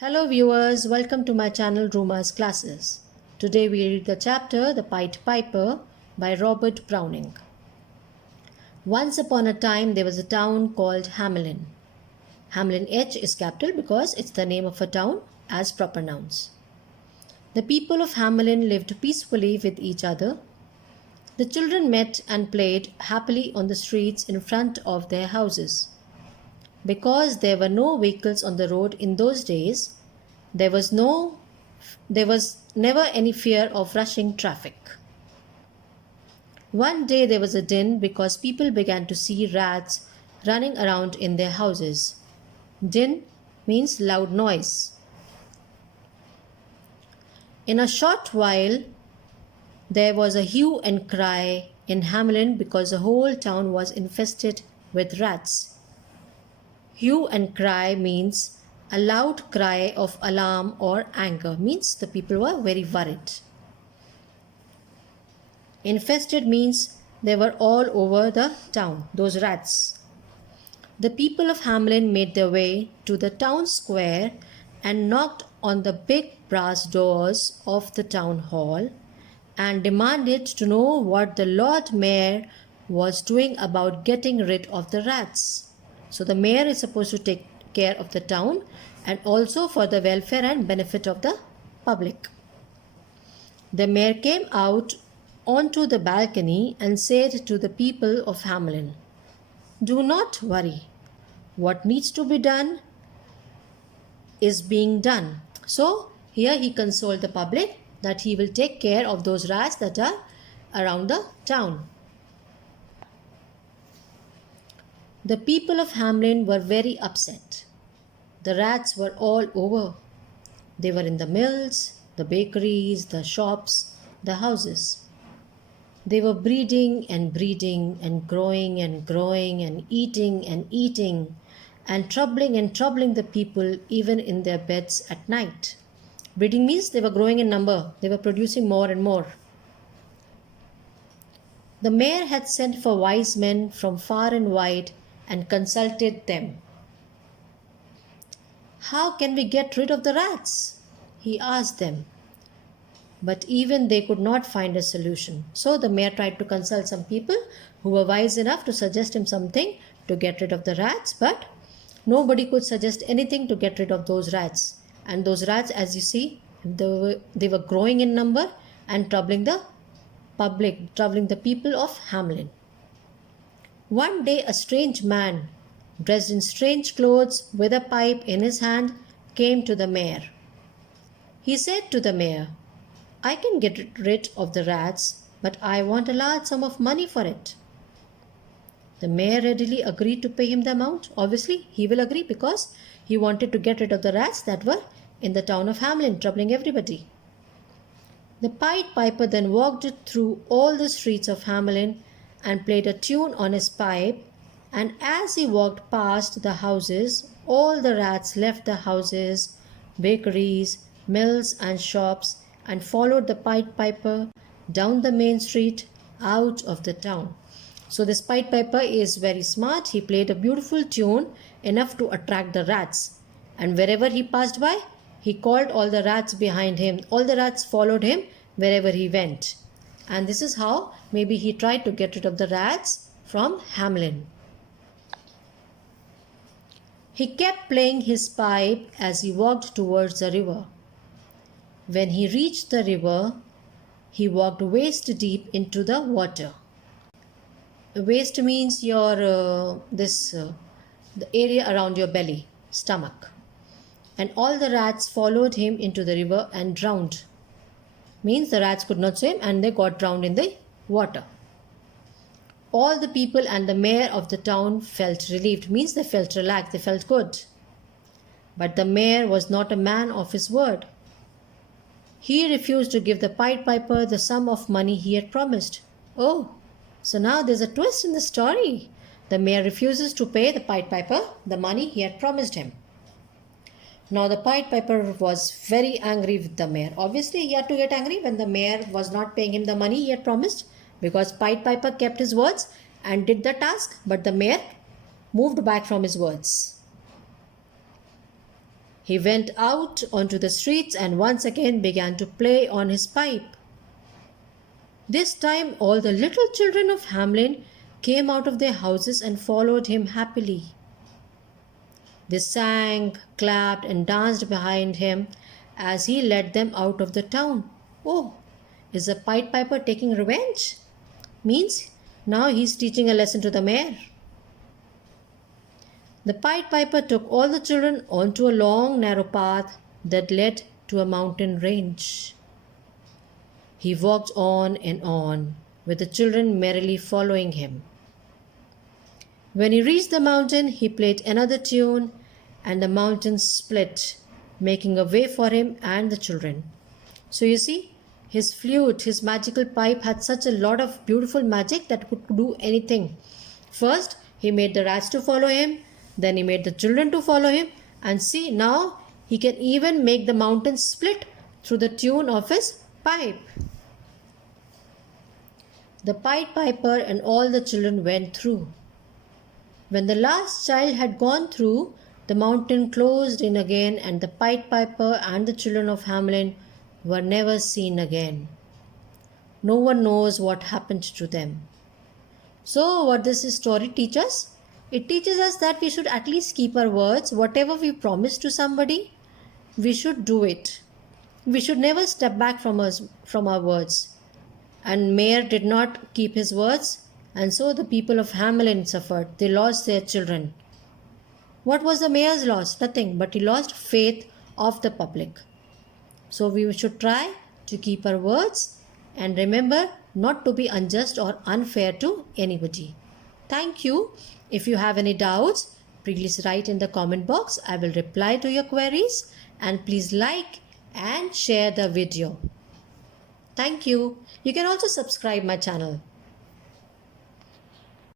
Hello viewers, welcome to my channel Ruma's Classes. Today we read the chapter The Pied Piper by Robert Browning. Once upon a time there was a town called Hamelin. Hamelin H is capital because it's the name of a town as proper nouns. The people of Hamelin lived peacefully with each other. The children met and played happily on the streets in front of their houses. Because there were no vehicles on the road in those days, there was never any fear of rushing traffic. One day there was a din because people began to see rats running around in their houses. Din means loud noise. In a short while, there was a hue and cry in Hamelin because the whole town was infested with rats. Hue and cry means a loud cry of alarm or anger, means the people were very worried. Infested means they were all over the town, those rats. The people of Hamelin made their way to the town square and knocked on the big brass doors of the town hall and demanded to know what the Lord Mayor was doing about getting rid of the rats. So the mayor is supposed to take care of the town and also for the welfare and benefit of the public. The mayor came out onto the balcony and said to the people of Hamelin, "Do not worry. What needs to be done is being done." So here he consoled the public that he will take care of those rats that are around the town. The people of Hamelin were very upset. The rats were all over. They were in the mills, the bakeries, the shops, the houses. They were breeding and growing and eating and troubling the people even in their beds at night. Breeding means they were growing in number. They were producing more and more. The mayor had sent for wise men from far and wide and consulted them. "How can we get rid of the rats?" he asked them. But even they could not find a solution. So the mayor tried to consult some people who were wise enough to suggest him something to get rid of the rats, but nobody could suggest anything to get rid of those rats. And those rats, as you see, they were growing in number and troubling the public, troubling the people of Hamelin. One day a strange man, dressed in strange clothes with a pipe in his hand, came to the mayor. He said to the mayor, "I can get rid of the rats, but I want a large sum of money for it." The mayor readily agreed to pay him the amount. Obviously, he will agree because he wanted to get rid of the rats that were in the town of Hamelin, troubling everybody. The Pied Piper then walked through all the streets of Hamelin and played a tune on his pipe, and as he walked past the houses, all the rats left the houses, bakeries, mills and shops and followed the Pied Piper down the main street out of the town. So this Pied Piper is very smart. He played a beautiful tune enough to attract the rats, and wherever he passed by, he called all the rats behind him. All the rats followed him wherever he went. And this is how maybe he tried to get rid of the rats from Hamelin. He kept playing his pipe as he walked towards the river. When he reached the river, he walked waist deep into the water. Waist means your the area around your belly, stomach. And all the rats followed him into the river and drowned. Means the rats could not swim and they got drowned in the water. All the people and the mayor of the town felt relieved, means they felt relaxed, they felt good. But the mayor was not a man of his word. He refused to give the Pied Piper the sum of money he had promised. Oh, so now there's a twist in the story. The mayor refuses to pay the Pied Piper the money he had promised him. Now the Pied Piper was very angry with the mayor. Obviously he had to get angry when the mayor was not paying him the money he had promised, because Pied Piper kept his words and did the task, but the mayor moved back from his words. He went out onto the streets and once again began to play on his pipe. This time all the little children of Hamelin came out of their houses and followed him happily. They sang, clapped, and danced behind him as he led them out of the town. Oh, is the Pied Piper taking revenge? Means now he's teaching a lesson to the mayor. The Pied Piper took all the children onto a long narrow path that led to a mountain range. He walked on and on, with the children merrily following him. When he reached the mountain, he played another tune, and the mountain split, making a way for him and the children. So you see, his flute, his magical pipe had such a lot of beautiful magic that could do anything. First, he made the rats to follow him, then he made the children to follow him, and see, now he can even make the mountain split through the tune of his pipe. The Pied Piper and all the children went through. When the last child had gone through, the mountain closed in again, and the Pied Piper and the children of Hamelin were never seen again. No one knows what happened to them. So, what does this story teach us? It teaches us that we should at least keep our words. Whatever we promise to somebody, we should do it. We should never step back from our words. And Mayor did not keep his words, and so the people of Hamelin suffered. They lost their children. What was the mayor's loss? Nothing, but he lost faith of the public. So we should try to keep our words and remember not to be unjust or unfair to anybody. Thank you. If you have any doubts, please write in the comment box. I will reply to your queries, and please like and share the video. Thank you. You can also subscribe my channel.